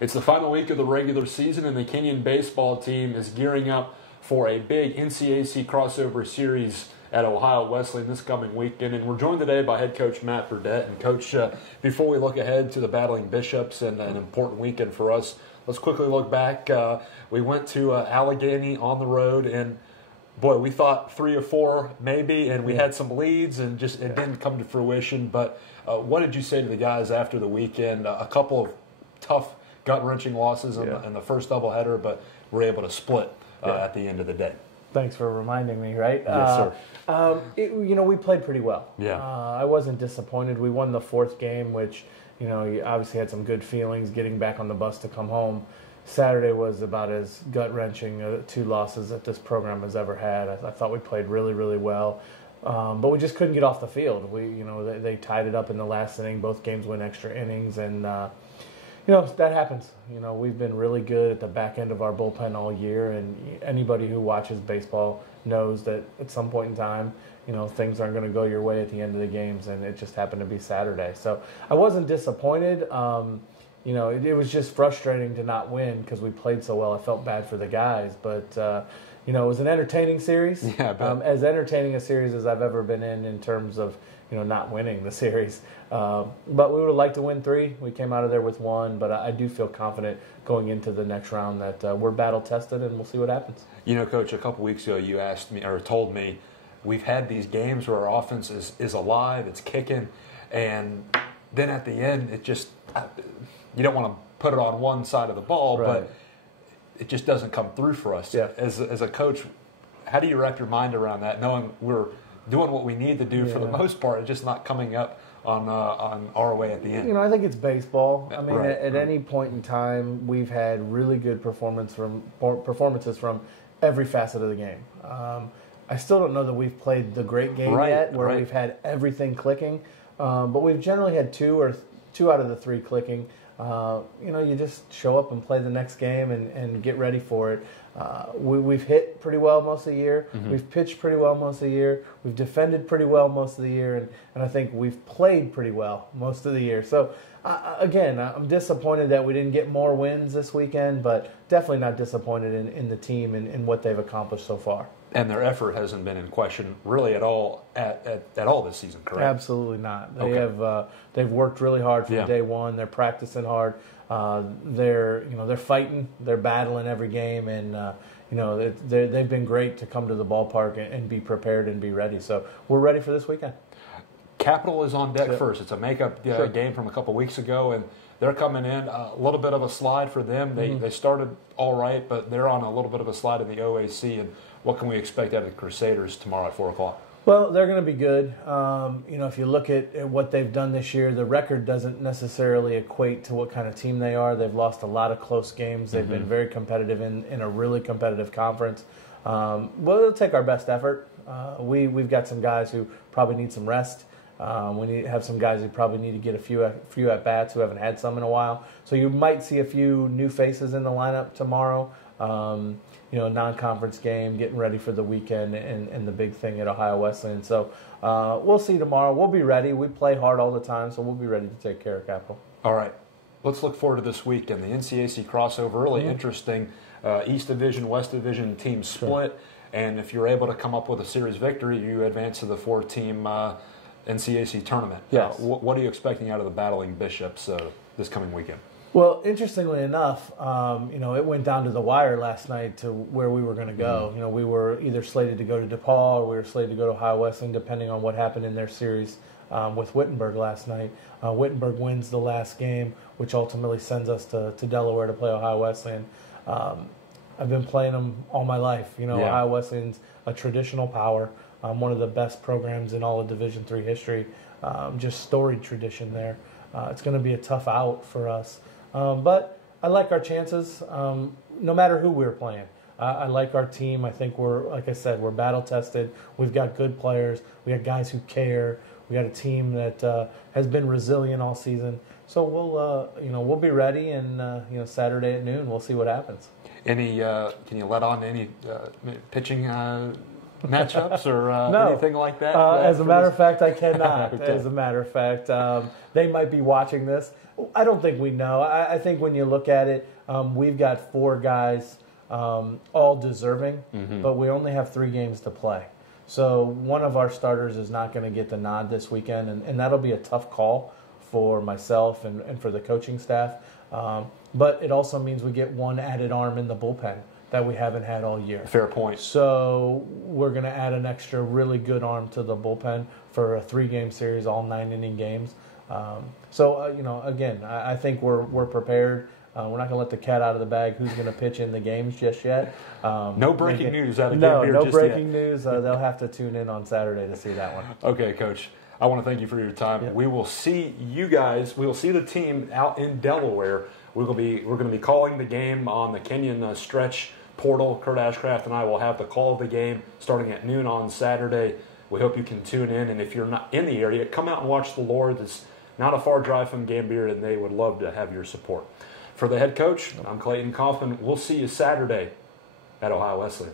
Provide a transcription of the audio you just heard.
It's the final week of the regular season, and the Kenyon baseball team is gearing up for a big NCAC Crossover series at Ohio Wesleyan this coming weekend. And we're joined today by head coach Matt Burdette. And Coach, before we look ahead to the Battling Bishops and an important weekend for us, let's quickly look back. We went to Allegheny on the road, and boy, we thought 3 or 4 maybe, and we had some leads, and just it didn't come to fruition. But what did you say to the guys after the weekend? A couple of tough, gut-wrenching losses in the first doubleheader, but we're able to split at the end of the day. Thanks for reminding me, right? Yes, sir. We played pretty well. Yeah. I wasn't disappointed. We won the 4th game, which, you obviously had some good feelings getting back on the bus to come home. Saturday was about as gut-wrenching 2 losses that this program has ever had. I thought we played really, really well. But we just couldn't get off the field. They tied it up in the last inning. Both games went extra innings, and that happens. We've been really good at the back end of our bullpen all year, and anybody who watches baseball knows that at some point in time, things aren't going to go your way at the end of the games, and it just happened to be Saturday. So I wasn't disappointed. It was just frustrating to not win because we played so well. I felt bad for the guys, but it was an entertaining series. Yeah, as entertaining a series as I've ever been in terms of not winning the series. But we would have liked to win 3. We came out of there with 1, but I do feel confident going into the next round that we're battle tested, and we'll see what happens. Coach, a couple weeks ago you asked me or told me we've had these games where our offense is alive, it's kicking, and then at the end it just you don't want to put it on one side of the ball, right, but it just doesn't come through for us. Yeah. As a coach, how do you wrap your mind around that, knowing we're doing what we need to do for the most part, it's just not coming up on our way at the end? I think it's baseball. I mean, Right, at any point in time, we've had really good performances from every facet of the game. I still don't know that we've played the great game yet, where we've had everything clicking, but we've generally had 2 out of the 3 clicking. You just show up and play the next game and get ready for it. We've hit pretty well most of the year. Mm-hmm. We've pitched pretty well most of the year. We've defended pretty well most of the year. And I think we've played pretty well most of the year. So, again, I'm disappointed that we didn't get more wins this weekend, but definitely not disappointed in the team and what they've accomplished so far. And their effort hasn't been in question really at all at all this season, correct? Absolutely not. They've worked really hard from day one. They're practicing hard. They're fighting. They're battling every game, and they've been great to come to the ballpark and be prepared and be ready. So we're ready for this weekend. Capital is on deck first. It's a makeup game from a couple weeks ago, and they're coming in a little bit of a slide for them. They started all right, but they're on a little bit of a slide in the OAC. And what can we expect out of the Crusaders tomorrow at 4 o'clock? Well, they're going to be good. If you look at what they've done this year, the record doesn't necessarily equate to what kind of team they are. They've lost a lot of close games. They've been very competitive in a really competitive conference. We'll take our best effort. We've got some guys who probably need some rest. We have some guys who probably need to get a few at-bats who haven't had some in a while. So you might see a few new faces in the lineup tomorrow. Non-conference game, getting ready for the weekend and the big thing at Ohio Wesleyan. So we'll see tomorrow. We'll be ready. We play hard all the time, so we'll be ready to take care of Capital. All right. Let's look forward to this weekend. The NCAC Crossover, really interesting. East Division, West Division team split. And if you're able to come up with a series victory, you advance to the 4-team NCAC Tournament. Yes. What are you expecting out of the Battling Bishops this coming weekend? Well, interestingly enough, it went down to the wire last night to where we were going to go. Mm-hmm. We were either slated to go to DePaul or we were slated to go to Ohio Wesleyan, depending on what happened in their series with Wittenberg last night. Wittenberg wins the last game, which ultimately sends us to Delaware to play Ohio Wesleyan. I've been playing them all my life. Ohio Wesleyan's a traditional power, one of the best programs in all of Division III history. Just storied tradition there. It's going to be a tough out for us. But I like our chances, no matter who we're playing. I like our team. I think like I said, we're battle tested. We've got good players. We got guys who care. We got a team that has been resilient all season. So we'll be ready, and Saturday at noon, we'll see what happens. Can you let on any pitching matchups or no. anything like that? As a matter of fact, I cannot. Okay. As a matter of fact, they might be watching this. I don't think we know. I think when you look at it, we've got 4 guys all deserving, but we only have 3 games to play. So one of our starters is not going to get the nod this weekend, and that'll be a tough call for myself and for the coaching staff. But it also means we get 1 added arm in the bullpen that we haven't had all year. Fair point. So we're going to add an extra really good arm to the bullpen for a 3-game series, all 9-inning games. Again, I think we're prepared. We're not going to let the cat out of the bag who's going to pitch in the games just yet. No breaking news out of Game Beer No just breaking yet. news. They'll have to tune in on Saturday to see that one. Okay, Coach. I want to thank you for your time. Yep. We will see you guys. We will see the team out in Delaware. We're going to be calling the game on the Kenyon stretch portal. Kurt Ashcraft and I will have the call of the game starting at noon on Saturday. We hope you can tune in, and if you're not in the area, come out and watch the Lords. It's not a far drive from Gambier, and they would love to have your support. For the head coach, I'm Clayton Kaufman. We'll see you Saturday at Ohio Wesleyan.